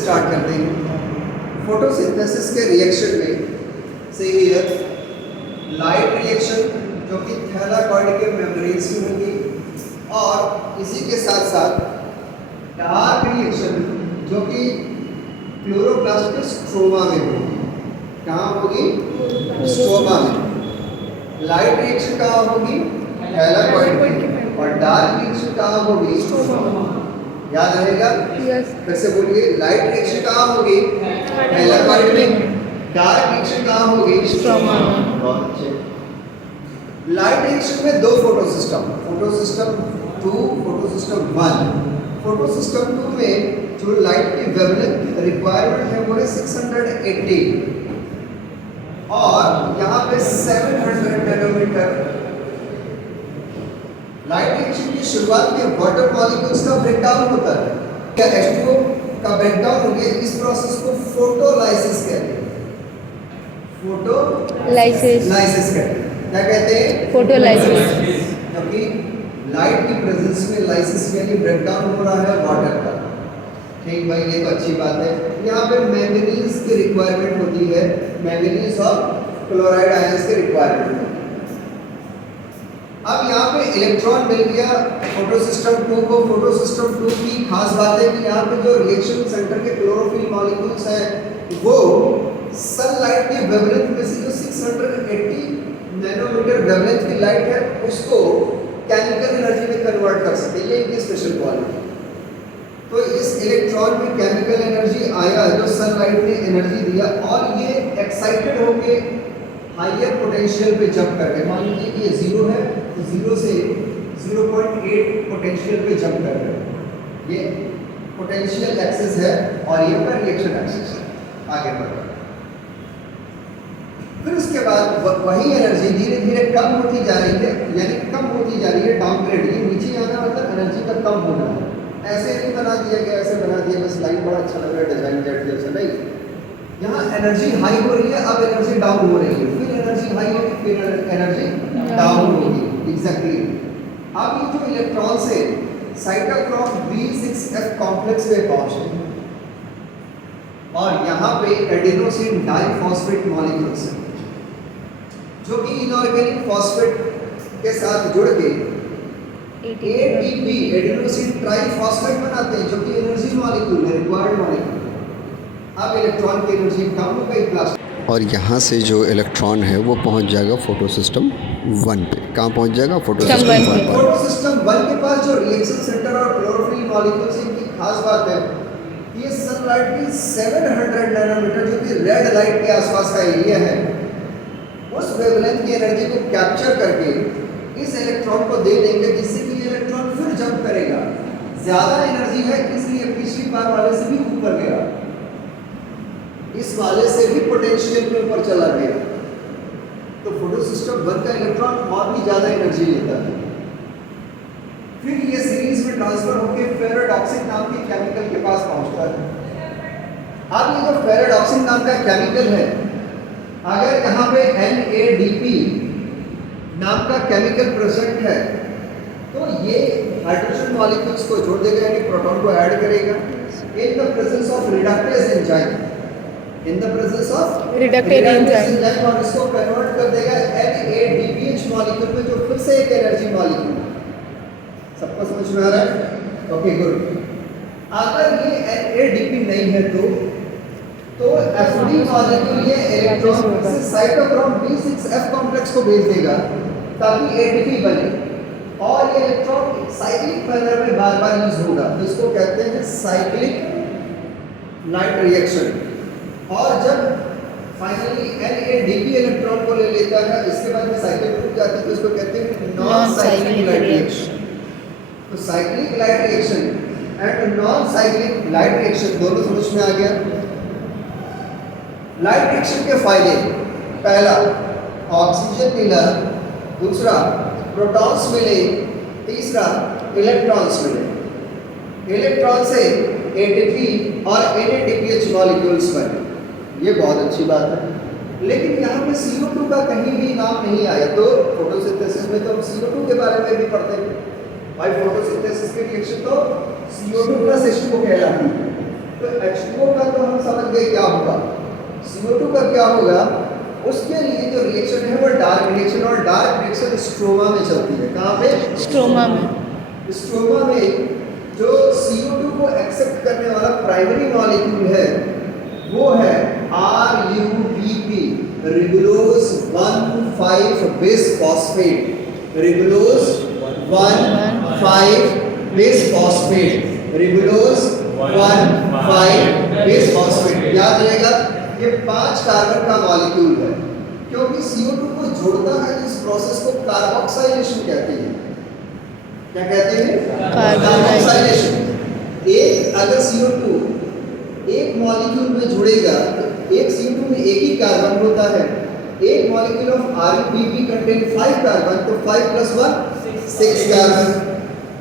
Start कर देंगे। Photosynthesis के रिएक्शन में से हियर लाइट रिएक्शन जो कि थैलाकॉइड के मेम्ब्रेन से होगी, और इसी के साथ साथ डार्क रिएक्शन जो कि क्लोरोप्लास्ट के स्ट्रोमा में होगी। कहाँ होगी? स्ट्रोमा में। लाइट रिएक्शन कहाँ होगी? थैलाकॉइड में। और डार्क रिएक्शन कहाँ होगी? याद रहेगा? फिर से बोलिए, लाइट रिएक्शन कहाँ होगी? थैलाकॉइड में। डार्क रिएक्शन कहाँ होगी? स्ट्रोमा। बहुत अच्छे। लाइट रिएक्शन में दो फोटोसिस्टम, फोटोसिस्टम 2, फोटोसिस्टम 1। फोटोसिस्टम 2 में जो लाइट की वेवलेंथ रिक्वायरमेंट है वो है 680, और यहाँ पे 700 नैनोमीटर। लाइट रिएक्शन की शुरुआत में वाटर मॉलिक्यूल्स का ब्रेकडाउन होता है, क्या H2O का ब्रेकडाउन हो गया। इस प्रोसेस को फोटोलाइसिस कहते हैं। फोटोलाइसिस कहते हैं। क्या कहते हैं? फोटोलाइसिस। क्योंकि लाइट की प्रेजेंस में लाइसिस यानी ब्रेकडाउन हो रहा है वाटर का। ठीक भाई, ये तो अच्छी बात है। यहाँ पे मैंगनीज की रिक्वायरमेंट होती है, मैंगनीज और क्लोराइड आयंस की रिक्वायरमेंट होती है। अब यहाँ पे इलेक्ट्रॉन मिल गया फोटोसिस्टम 2 को। फोटोसिस्टम 2 की खास बात है कि यहाँ पे जो रिएक्शन सेंटर के क्लोरोफिल मॉलिक्यूल्स हैं वो सनलाइट की वेवलेंथ में से जो 680 नैनोमीटर वेवलेंथ की लाइट है उसको केमिकल एनर्जी में कन्वर्ट कर सकते हैं। ये इनकी स्पेशल क्वालिटी। तो इस इलेक्ट्रॉन में केमिकल एनर्जी आया जो सनलाइट ने एनर्जी दिया, और ये एक्साइटेड होके हायर पोटेंशियल पे जंप कर गए। मान लीजिए कि ये 0 है तो 0 से 0.8 पोटेंशियल पे जंप कर गए। ये पोटेंशियल एक्सिस है और ये का रिएक्शन एक्सिस है। आगे बढ़ रहा है। फिर उसके बाद वही एनर्जी धीरे धीरे कम होती जा रही है, यानी कम होती जा रही है, डाउनग्रेड। ये नीचे आना मतलब एनर्जी का कम होना है। ऐसे नहीं बना दिया गया, ऐसे बना दिया बस लाइन बड़ा अच्छा लग रहा है डिजाइन जेट जैसा, नहीं। यहाँ एनर्जी हाई हो रही है, अब एनर्जी डाउन हो रही है, फिर एनर्जी हाई होगी, फिर एनर्जी डाउन होगी। एग्जैक्टली। अब ये जो इलेक्ट्रॉन से साइटोक्रोम B6F कॉम्प्लेक्स में पहुंचे और यहाँ पे एडेनोसिन डाइफॉस्फेट मॉलिक्यूल्स है जो कि इनऑर्गेनिक फॉस्फेट के साथ जुड़ के ATP एडेनोसिन ट्राइफॉस्फेट बनाते हैं जो कि एनर्जी मॉलिक्यूल है, रिक्वायर्ड मॉलिक्यूल। अब इलेक्ट्रॉन की एनर्जी कम हो गई प्लास्टिक, और यहाँ से जो इलेक्ट्रॉन है वो पहुँच जाएगा फोटोसिस्टम 1 पे। कहाँ पहुँच जाएगा? फोटोसिस्टम 1 पर। फोटोसिस्टम 1 के पास जो रिएक्शन सेंटर और क्लोरोफिल मॉलिक्यूल्स की खास बात है, ये सनलाइट की 700 नैनोमीटर जो कि रेड लाइट के आसपास का एरिया है, उस वेवलेंथ की एनर्जी को कैप्चर करके इस इलेक्ट्रॉन को दे देंगे, जिससे कि इलेक्ट्रॉन फिर जंप करेगा। ज्यादा एनर्जी है इसलिए पिछली बार वाले से भी ऊपर गया, इस वाले से भी पोटेंशियल में ऊपर चला गया। तो फोटोसिस्टम 1 का इलेक्ट्रॉन और भी ज्यादा एनर्जी लेता है। फिर ये सीरीज में ट्रांसफर होकर फेरोडॉक्सिन नाम के केमिकल के पास पहुंचता है। अब ये जो फेरोडॉक्सिन नाम का केमिकल है, अगर यहाँ पे NADP नाम का केमिकल प्रेजेंट है तो ये हाइड्रोजन मॉलिक्यूल्स को जोड़ देगा, यानी प्रोटॉन को ऐड करेगा। In the presence of reductase enzyme, in the presence of reductase enzyme, और इसको कन्वर्ट कर देगा NADPH मॉलिक्यूल में, जो फिर से एक एनर्जी मॉलिक्यूल। सबको समझ में आ रहा है? Okay good. अगर ये NADP नहीं है तो FD मॉलिक्यूल ये इलेक्ट्रॉन से साइटोक्रोम B6F कॉम्प्लेक्स को भेज देगा ताकि ATP बने, और ये इलेक्ट्रॉन साइक्लिक मैनर में बार बार यूज होगा। तो इसको कहते हैं साइक्लिक लाइट रिएक्शन। और जब फाइनली NADP इलेक्ट्रॉन को ले लेता है, इसके बाद में साइकिल रुक जाती है, तो इसको कहते हैं नॉन साइक्लिक लाइट रिएक्शन। तो cyclic light reaction and non cyclic light reaction दोनों समझ में आ गया। लाइट रिएक्शन के फायदे, पहला ऑक्सीजन मिला, दूसरा प्रोटॉन्स मिले, तीसरा इलेक्ट्रॉन्स मिले। इलेक्ट्रॉन से ATP और NADPH मॉलिक्यूल्स बने, ये बहुत अच्छी बात है। लेकिन यहाँ पे CO2 का कहीं भी नाम नहीं आया। तो फोटोसिंथेसिस में तो हम CO2 के बारे में भी पढ़ते हैं भाई। फोटोसिंथेसिस की रिएक्शन तो CO2 प्लस H2O कहलाती है। तो H2O का तो हम समझ गए क्या होगा, CO2 का क्या होगा। उसके लिए जो रिएक्शन है वो डार्क रिएक्शन, और डार्क रिएक्शन स्ट्रोमा में चलती है। कहाँ पे? स्ट्रोमा में। स्ट्रोमा में जो CO2 को एक्सेप्ट करने वाला प्राइमरी मॉलिक्यूल है वो है RUBP, ribulose 1,5 base phosphate, ribulose 1,5 base phosphate, ribulose 1,5 base phosphate. याद रहेगा ये 5 कार्बन का मॉलिक्यूल है, क्योंकि CO2 को जोड़ता है इस प्रोसेस को कार्बोक्सिलेशन कहते हैं। क्या कहते हैं? कार्बोक्सिलेशन। एक अगर CO2 एक मॉलिक्यूल में जुड़ेगा तो एक CO2 में एक ही कार्बन होता है। एक molecule of RUBP contain 5 carbon, तो 5 + 1 6 कार्बन।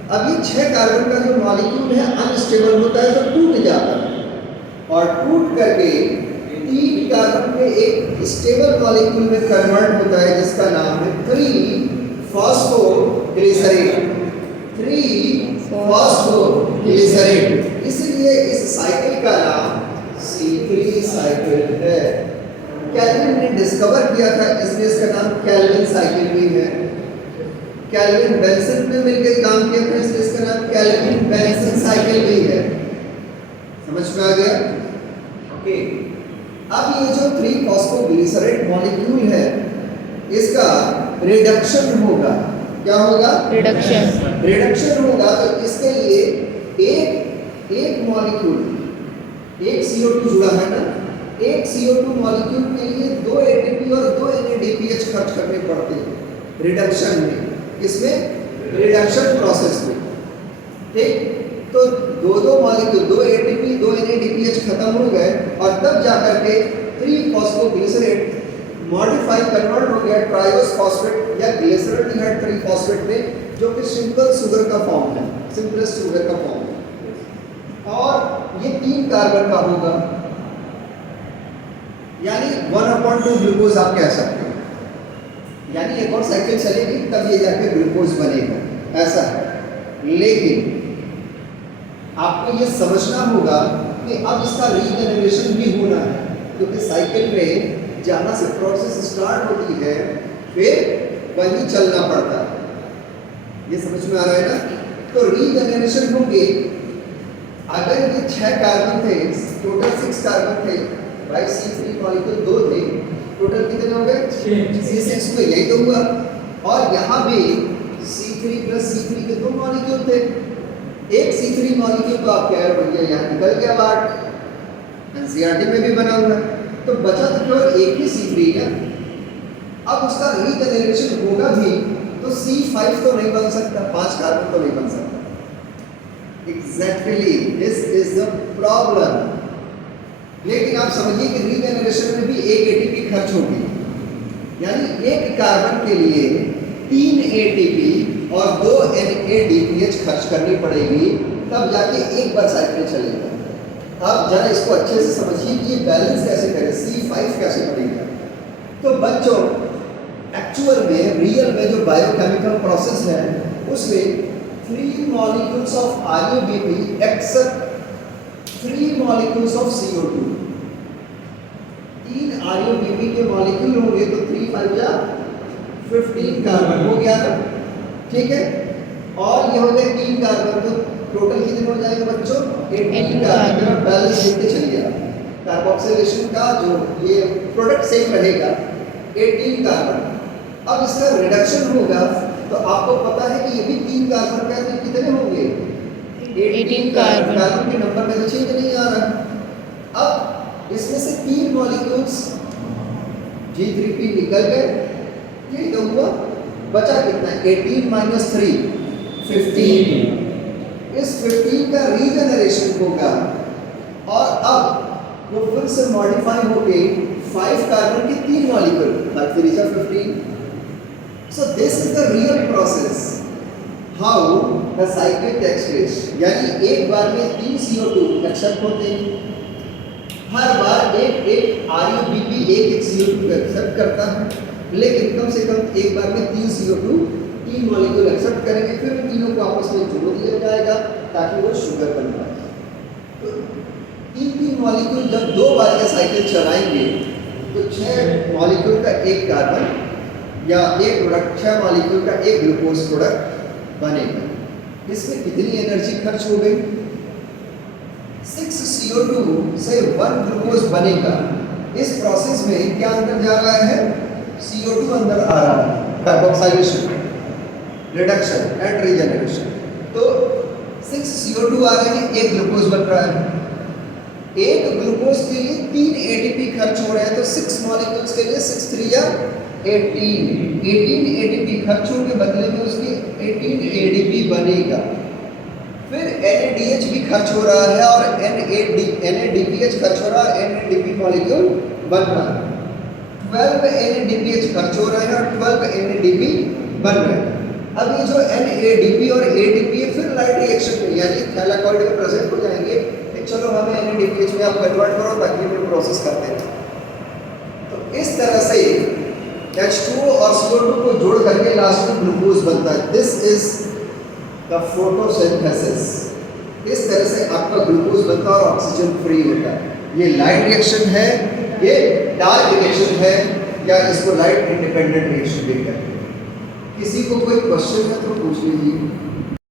अब ये 6 कार्बन का जो मॉलिक्यूल है अनस्टेबल होता है तो टूट जाता है, और टूट करके 3 कार्बन के एक स्टेबल मॉलिक्यूल में कन्वर्ट होता है जिसका नाम है 3-फॉस्फोग्लिसरीन। 3-फॉस्फोग्लिसरीन। इसलिए इस साइकिल का नाम C3 साइकिल है। कैल्विन ने डिस्कवर किया था, इसलिए इसका नाम कैल्विन साइकिल भी है। कैल्विन बेंसन ने मिलकर काम किया था, इसलिए इसका नाम कैल्विन बेंसन साइकिल भी है। समझ में आ गया? ओके। अब ये जो 3-फॉस्फोग्लिसरेट मॉलिक्यूल है इसका रिडक्शन होगा। क्या होगा? रिडक्शन। रिडक्शन होगा तो इसके लिए एक मॉलिक्यूल, एक CO2 जुड़ा है ना, एक CO2 मॉलिक्यूल के लिए 2 ATP और 2 NADPH खर्च करने पड़ते हैं रिडक्शन में। इसमें रिडक्शन प्रोसेस में, ठीक। तो दो मॉलिक्यूल, 2 ATP 2 NADPH खत्म हो गए, और तब जाकर के 3-फॉस्फोग्लिसरेट मॉडिफाई कन्वर्ट हो गया ट्रायोस फॉस्फेट या ग्लिसरॉल्डिहाइड 3-फॉस्फेट में, जो कि सिंपल शुगर का फॉर्म है, सिंपलेस्ट शुगर का फॉर्म है। और ये 3 कार्बन का होगा, यानी 1/2 ग्लूकोज आप कह सकते हैं। यानी एक और साइकिल चलेगी तब ये जाके ग्लूकोज बनेगा, ऐसा है। लेकिन आपको ये समझना होगा कि अब इसका रीजनरेशन भी होना है, क्योंकि साइकिल में जहाँ से प्रोसेस स्टार्ट होती है फिर वहीं चलना पड़ता है। ये समझ में आ रहा है ना? तो रीजनरेशन होंगे। अगर ये 6 कार्बन थे, टोटल 6 कार्बन थे, भाई C3 मॉलिक्यूल 2 थे, टोटल कितने हो गए? 6 में यही तो हुआ। और यहाँ भी C3 + C3 के 2 मॉलिक्यूल थे। एक C3 मॉलिक्यूल को आप कह रहे हो यहाँ निकल गया बाहर, NCERT में भी बना हुआ है, तो बचा तो केवल एक ही C3 है। अब उसका रीजनरेशन होगा भी तो C5 तो नहीं बन सकता, 5 कार्बन तो नहीं बन सकता। Exactly this is the problem. लेकिन आप समझिए कि रीजनरेशन में भी एक ATP खर्च होगी, यानी एक कार्बन के लिए 3 ATP और 2 NADPH खर्च करनी पड़ेगी, तब जाके एक बार साइकिल चलेगा। अब जरा इसको अच्छे से समझिए कि ये बैलेंस कैसे करें, C5 कैसे बनेगा। तो बच्चों एक्चुअल में, रियल में जो बायोकेमिकल प्रोसेस है उसमें 3 molecules of RUBP except 3 molecules of CO2। 3 RUBP के मॉलिक्यूल होंगे तो 3 × 5 = 15 कार्बन हो गया ना, ठीक है। और ये हो गए 3 कार्बन, तो टोटल कितने हो जाएंगे बच्चों? 18 कार्बन। और बैलेंस लिखते चलिए, कार्बोक्सिलेशन का जो ये प्रोडक्ट सेम रहेगा 18 कार्बन। अब इसका रिडक्शन होगा तो आपको पता है कि ये भी 3 कार्बन का, तो कितने होंगे? 18 कार्बन। कार्बन के नंबर में तो चेंज नहीं आ रहा। अब इसमें से 3 मॉलिक्यूल्स G3P निकल गए, ये तो हुआ। बचा कितना? 18 - 3 15। इस 15 का रीजनरेशन होगा, और अब वो फिर से मॉडिफाई होके 5 कार्बन के 3 molecule, like 3 × 15। So this is the real process how the cycle takes place। यानी एक बार में 3 CO2 एक्सेप्ट होते हैं, हर बार एक RUBP एक CO2 एक्सेप्ट करता है, लेकिन कम से कम एक बार में 3 CO2 3 मॉलिक्यूल एक्सेप्ट करेंगे, फिर तीनों को आपस में जोड़ दिया जाएगा ताकि वो शुगर बन पाए। तो तीन मॉलिक्यूल जब 2 बार ये साइकिल चलाएंगे तो 6 मॉलिक्यूल का एक कार्बन या एक प्रोडक्ट 6 मॉलिक्यूल का एक ग्लूकोज प्रोडक्ट बनेगा। इसमें कितनी एनर्जी खर्च हो गई? 6 CO2 से 1 ग्लूकोज बनेगा। इस प्रोसेस में क्या अंदर जा रहा है? CO2 अंदर आ रहा है, कार्बोक्सिलेशन, रिडक्शन एंड रीजनरेशन। तो 6 CO2 आ रहे हैं, एक ग्लूकोज बन रहा है। एक ग्लूकोज के लिए 3 ATP खर्च हो रहे हैं, तो 6 मॉलिक्यूल्स के लिए 6 3 या 18 ATP खर्च होने के बदले में उसकी 18 ADP बनेगा। फिर NADH भी खर्च हो रहा है और NADPH खर्च हो रहा है, NADP मॉलिक्यूल बन रहा है। 12 NADPH खर्च हो रहे हैं और 12 NADP बन रहे हैं। अब ये जो NADP और ADP फिर लाइट रिएक्शन में यानी थैलाकॉइड में प्रेजेंट हो जाएंगे। चलो हमें NADPH में आप कन्वर्ट करो ताकि हम प्रोसेस करते हैं। तो इस तरह से H2O और CO2 को जोड़ करके लास्ट में ग्लूकोज बनता है। This is the photosynthesis. इस तरह से आपका ग्लूकोज बनता है और ऑक्सीजन फ्री होता है। ये लाइट रिएक्शन है, ये डार्क रिएक्शन है, या इसको लाइट इंडिपेंडेंट रिएक्शन भी कहते हैं। किसी को कोई क्वेश्चन है तो पूछ लीजिए।